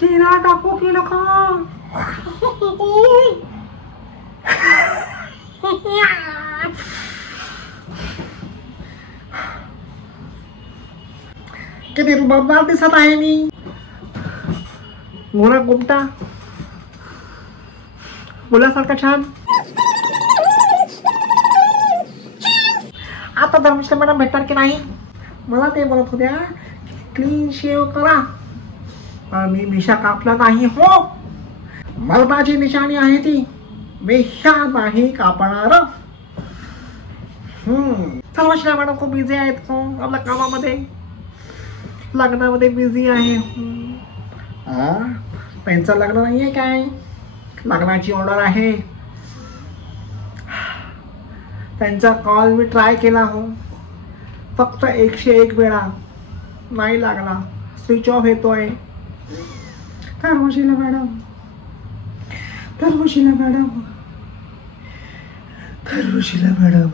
जिरा टाकू की नको. किती रुबाबदार दिसत आहे मी. गोरा गुप्ता मुलासारखा छान. आता धर्मश्री मॅडम भेटणार की नाही. मला ते बोलत होत्या क्लीन शेव करा. मी मिशा कापला नाही हो. मर्दाची निशाणी आहे ती. मिशा नाही कापणार. धर्मश्री मॅडम खूप बिझी आहेत हो आपल्या कामामध्ये. लग्नामध्ये बिझी आहे. त्यांचं लग्न नाहीये काय. लग्नाची ऑर्डर आहे. त्यांचा कॉल मी ट्राय केला हो. फक्त 101 वेळा नाही लागला. स्विच ऑफ येतोय. Dharamshila madam Dharamshila madam Dharamshila madam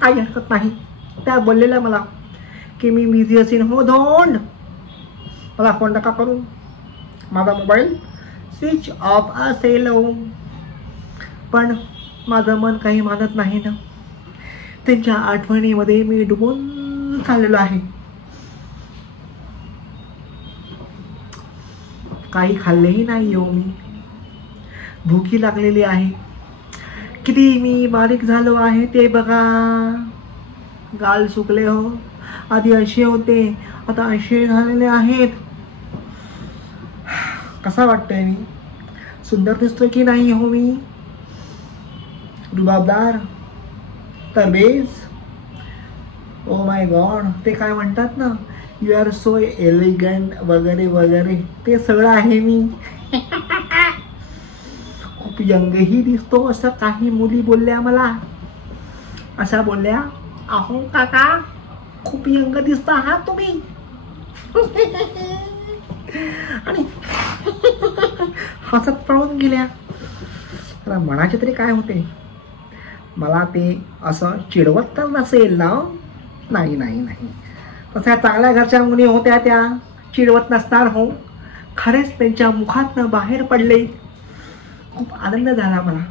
काही हरकत नाही. त्या बोललेल्या मला की मी बिझी असेल हो. धोंड मला फोन नका करू. माझा मोबाईल स्विच ऑफ असेल. पण माझं मन काही मानत नाही ना. त्यांच्या आठवणीमध्ये मी डुबून चाललेलो आहे. काही खाल्लेही नाही हो मी. भूकी लागलेली आहे. किती मी बारीक झालो आहे ते बघा. गाल सुकले हो. आधी असे होते आता असे झालेले आहेत. कसा वाटतंय मी. सुंदर दिसतोय की नाही हो मी. रुबाबदार तरबेज. Oh my God. ते काय म्हणतात ना यू आर सो एलिगंट वगैरे वगैरे ते सगळं आहे मी. खूप यंगही दिसतो असं काही मुली बोलल्या मला. अशा बोलल्या अहो काका खूप यंग दिसता आहात तुम्ही. आणि हसत पळून गेल्या. तर म्हणायचे तरी काय होते. मला ते असं चिडवत तर नसेल ना. नाही नाही नाही. तशा चांगल्या घरच्या मुली होत्या त्या चिडवत नसणार हो. खरेच त्यांच्या मुखातनं बाहेर पडले. खूप आनंद झाला मला.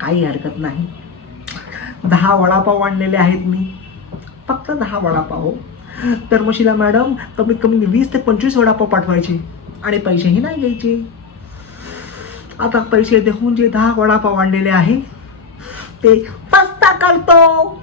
काही हरकत नाही. 10 वडापाव आणलेले आहेत मी. फक्त 10 वडापाव. धर्मशिला मॅडम कमीत कमी 20 ते 25 वडापाव पाठवायचे आणि पैसेही नाही घ्यायचे. आता पैसे देऊन जे 10 वडापाव आणलेले आहे ते पस्ता करतो.